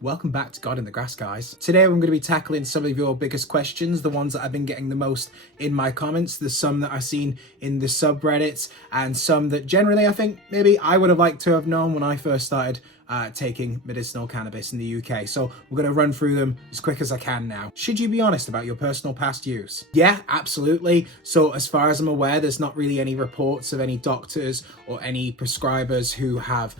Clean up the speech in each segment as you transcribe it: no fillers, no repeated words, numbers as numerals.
Welcome back to God in the Grass, guys. Today I'm going to be tackling some of your biggest questions, the ones that I've been getting the most in my comments. There's some that I've seen in the subreddits and some that generally I think maybe I would have liked to have known when I first started taking medicinal cannabis in the UK. So we're going to run through them as quick as I can now. Should you be honest about your personal past use? Yeah, absolutely. So as far as I'm aware, there's not really any reports of any doctors or any prescribers who have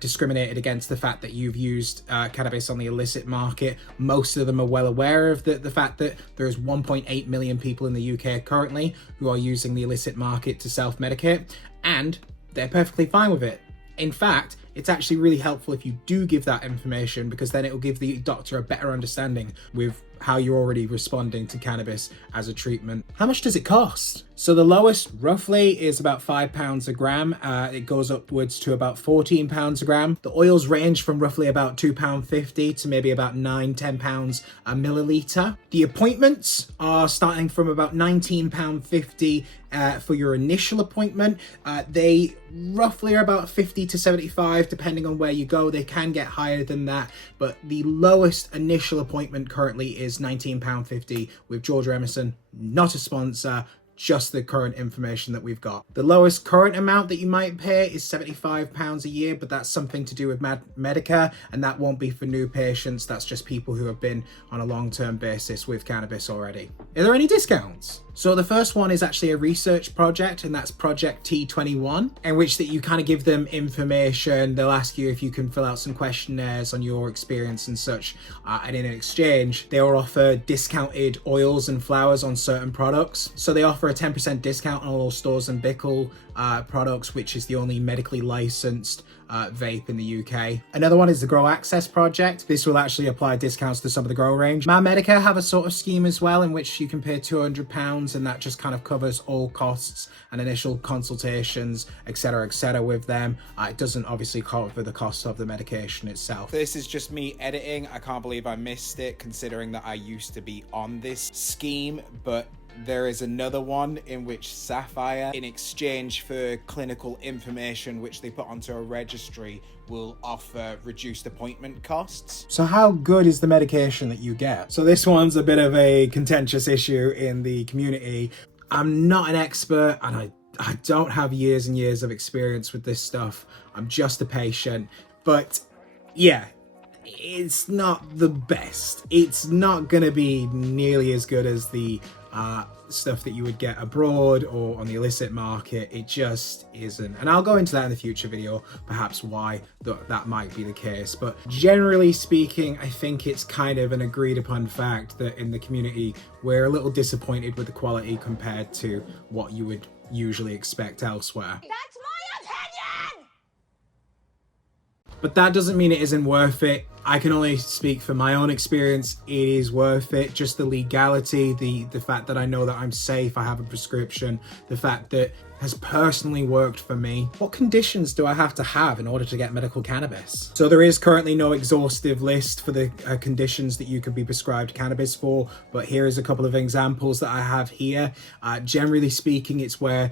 discriminated against the fact that you've used cannabis on the illicit market. Most of them are well aware of the fact that there's 1.8 million people in the UK currently who are using the illicit market to self-medicate, and they're perfectly fine with it. In fact, it's actually really helpful if you do give that information, because then it will give the doctor a better understanding with how you're already responding to cannabis as a treatment. How much does it cost? So the lowest roughly is about £5 a gram. It goes upwards to about £14 a gram. The oils range from roughly about £2.50 to maybe about £9–10 a milliliter. The appointments are starting from about £19.50 for your initial appointment. They roughly are about 50 to 75 depending on where you go. They can get higher than that, but the lowest initial appointment currently is £19.50 with Georgia Emerson, not a sponsor, just the current information that we've got. The lowest current amount that you might pay is £75 a year, but that's something to do with Medicare, and that won't be for new patients. That's just people who have been on a long-term basis with cannabis already. Are there any discounts? So the first one is actually a research project, and that's Project T21, in which that you kind of give them information. They'll ask you if you can fill out some questionnaires on your experience and such, and in exchange, they'll offer discounted oils and flowers on certain products. So they offer a 10% discount on all Stores and Bickle products, which is the only medically licensed vape in the UK. Another one is the Grow Access Project. This will actually apply discounts to some of the grow range. Medicare have a sort of scheme as well, in which you can pay £200, and that just kind of covers all costs and initial consultations, etc., with them. It doesn't obviously cover the cost of the medication itself. This is just me editing. I can't believe I missed it, considering that I used to be on this scheme, but there is another one in which Sapphire, in exchange for clinical information which they put onto a registry, will offer reduced appointment costs. So how good is the medication that you get? So this one's a bit of a contentious issue in the community. I'm not an expert, and I don't have years and years of experience with this stuff. I'm just a patient, but yeah, it's not the best. It's not gonna be nearly as good as the stuff that you would get abroad or on the illicit market. It just isn't, and I'll go into that in the future video, perhaps why that might be the case. But generally speaking, I think it's kind of an agreed upon fact that in the community we're a little disappointed with the quality compared to what you would usually expect elsewhere. That's my opinion! But that doesn't mean it isn't worth it. I can only speak from my own experience. It is worth it. Just the legality, the fact that I know that I'm safe, I have a prescription, the fact that has personally worked for me. What conditions do I have to have in order to get medical cannabis? So there is currently no exhaustive list for the conditions that you could be prescribed cannabis for, but here is a couple of examples that I have here. Generally speaking, it's where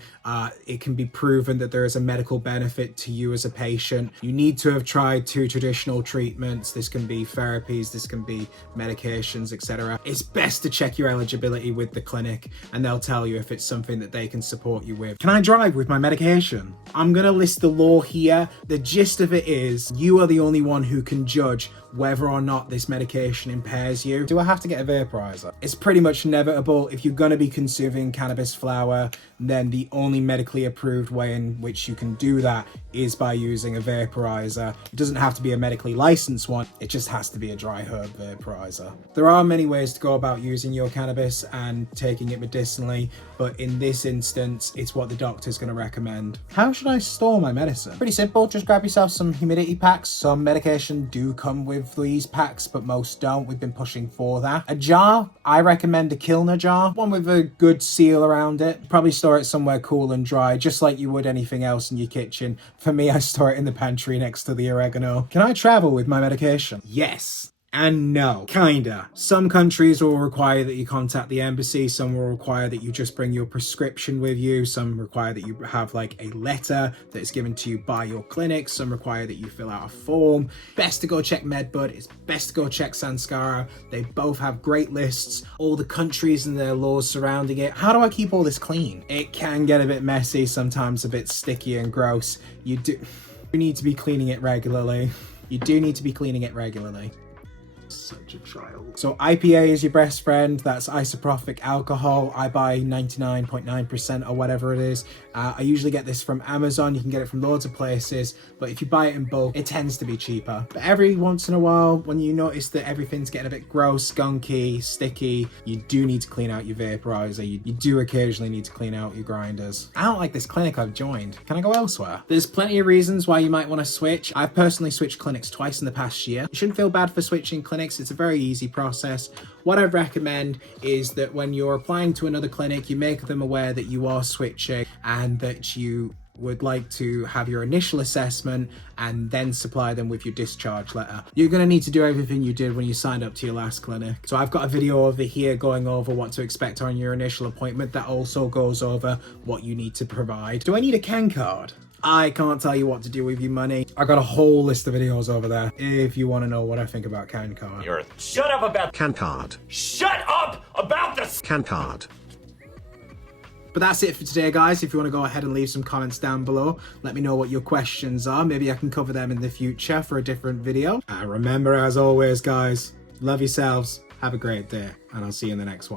it can be proven that there is a medical benefit to you as a patient. You need to have tried 2 traditional treatments. This can be therapies, this can be medications, etc. It's best to check your eligibility with the clinic, and they'll tell you if it's something that they can support you with. Can I drive with my medication? I'm gonna list the law here. The gist of it is you are the only one who can judge whether or not this medication impairs you. Do I have to get a vaporizer? It's pretty much inevitable. If you're gonna be consuming cannabis flower, then the only medically approved way in which you can do that is by using a vaporizer. It doesn't have to be a medically licensed one, it just has to be a dry herb vaporizer. There are many ways to go about using your cannabis and taking it medicinally, but in this instance, it's what the doctor's gonna recommend. How should I store my medicine? Pretty simple, just grab yourself some humidity packs. Some medication do come with these packs, but most don't. We've been pushing for that. A jar, I recommend a Kilner jar, one with a good seal around it. Probably store it somewhere cool and dry, just like you would anything else in your kitchen. For me, I store it in the pantry next to the oregano. Can I travel with my medication? Yes. And no, kinda. Some countries will require that you contact the embassy, some will require that you just bring your prescription with you, some require that you have like a letter that is given to you by your clinic, some require that you fill out a form. Best to go check Medbud, it's best to go check Sanskara. They both have great lists, all the countries and their laws surrounding it. How do I keep all this clean? It can get a bit messy, sometimes a bit sticky and gross. You need to be cleaning it regularly. You do need to be cleaning it regularly. Such a child. So IPA is your best friend. That's isopropyl alcohol. I buy 99.9% or whatever it is. I usually get this from Amazon. You can get it from loads of places, but if you buy it in bulk, it tends to be cheaper. But every once in a while, when you notice that everything's getting a bit gross, skunky, sticky, you do need to clean out your vaporizer. You do occasionally need to clean out your grinders. I don't like this clinic I've joined. Can I go elsewhere? There's plenty of reasons why you might want to switch. I've personally switched clinics twice in the past year. You shouldn't feel bad for switching clinics. It's a very easy process. What I recommend is that when you're applying to another clinic, you make them aware that you are switching and that you would like to have your initial assessment and then supply them with your discharge letter. You're going to need to do everything you did when you signed up to your last clinic. So I've got a video over here going over what to expect on your initial appointment that also goes over what you need to provide. Do I need a CAN card? I can't tell you what to do with your money. I got a whole list of videos over there if you want to know what I think about CAN card. Shut up about CAN card. Shut up about this. CAN card. But that's it for today, guys. If you want to go ahead and leave some comments down below, let me know what your questions are. Maybe I can cover them in the future for a different video. And remember, as always, guys, love yourselves, have a great day, and I'll see you in the next one.